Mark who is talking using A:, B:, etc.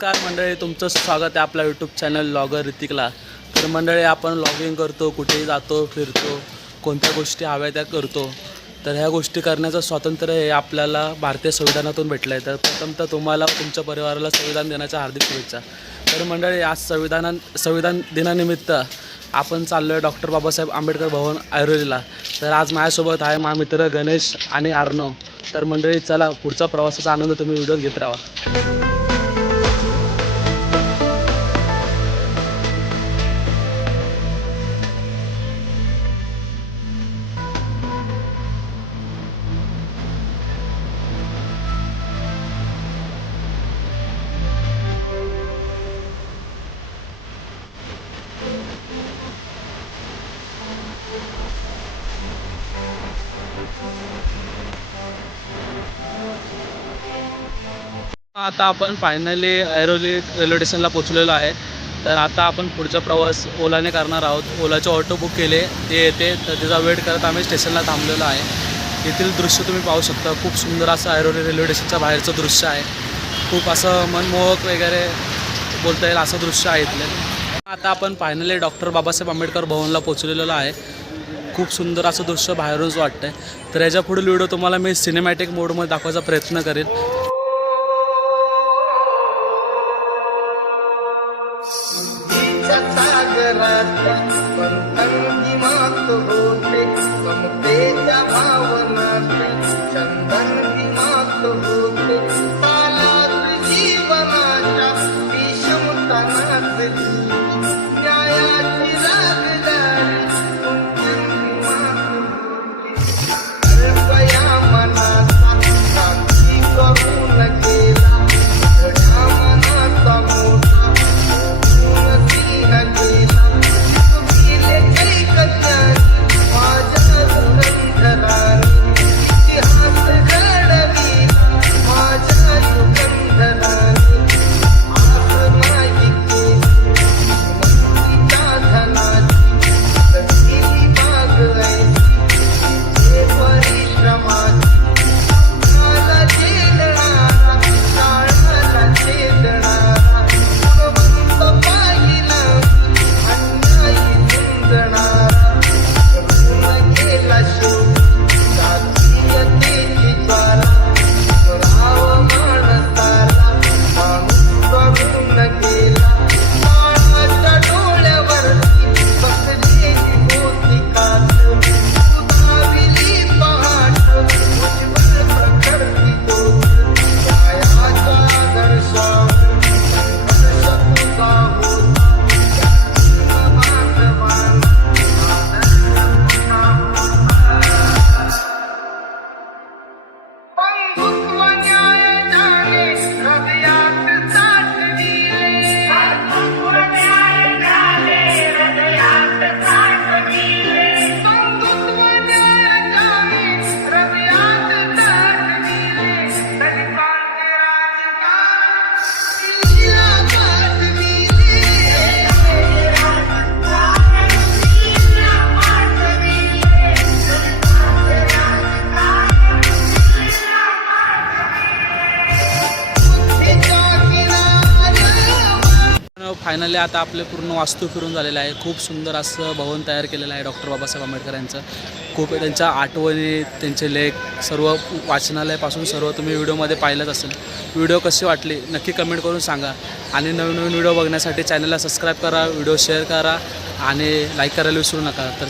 A: नमस्कार मंडळी तुमचं स्वागत आहे आपल्या यूट्यूब चॅनल लॉगर ऋतिकला तर मंडळी आपण लॉगिंग करतो कुठेही जातो फिरतो कोणत्या गोष्टी हव्या त्या करतो. तर ह्या गोष्टी करण्याचं स्वातंत्र्य हे आपल्याला भारतीय संविधानातून भेटलं आहे तर प्रथमतः तुम्हाला तुमच्या परिवाराला संविधान देण्याच्या हार्दिक शुभेच्छा. तर मंडळी आज संविधाना संविधान दिनानिमित्त आपण चाललो आहे डॉक्टर बाबासाहेब आंबेडकर भवन ऐरोलीला. तर आज माझ्यासोबत आहे माझा मित्र गणेश आणि आर्नव तर मंडळी चला पुढचा प्रवासाचा आनंद तुम्ही व्हिडिओ घेत राहा. आता आपण फायनली ऐरोली रेल्वे स्टेशनला पोचलेलो आहे. तर आता आपण पुढचा प्रवास ओलाने करणार आहोत. ओलाचे ऑटो बुक केले ते येते. तर त्याचा वेट करत आम्ही स्टेशनला थांबलेलो आहे. येथील दृश्य तुम्ही पाहू शकता. खूप सुंदर असं ऐरोली रेल्वे स्टेशनच्या बाहेरचं दृश्य आहे. खूप असं मनमोहक वगैरे बोलता येईल असं दृश्य आहे इथले. आता आपण फायनली डॉक्टर बाबासाहेब आंबेडकर भवनला पोचलेलो आहे. खूप सुंदर असं दृश्य बाहेरूनच वाटतंय. तर याच्या पुढील व्हिडिओ तुम्हाला मी सिनेमॅटिक मोडमध्ये दाखवायचा प्रयत्न करेन.
B: सागरात
A: फायनली आता आपले पूर्ण वास्तू फिरून झालेलं आहे. खूप सुंदर असं भवन तयार केलेलं आहे डॉक्टर बाबासाहेब आंबेडकर यांचं. खूप त्यांच्या आठवणी त्यांचे लेख सर्व वाचनालयापासून सर्व तुम्ही व्हिडिओमध्ये पाहिलंच असेल. व्हिडिओ कशी वाटली नक्की कमेंट करून सांगा. आणि नवीन नवीन व्हिडिओ बघण्यासाठी चॅनलला सबस्क्राईब करा व्हिडिओ शेअर करा आणि लाईक करायला विसरू नका. तर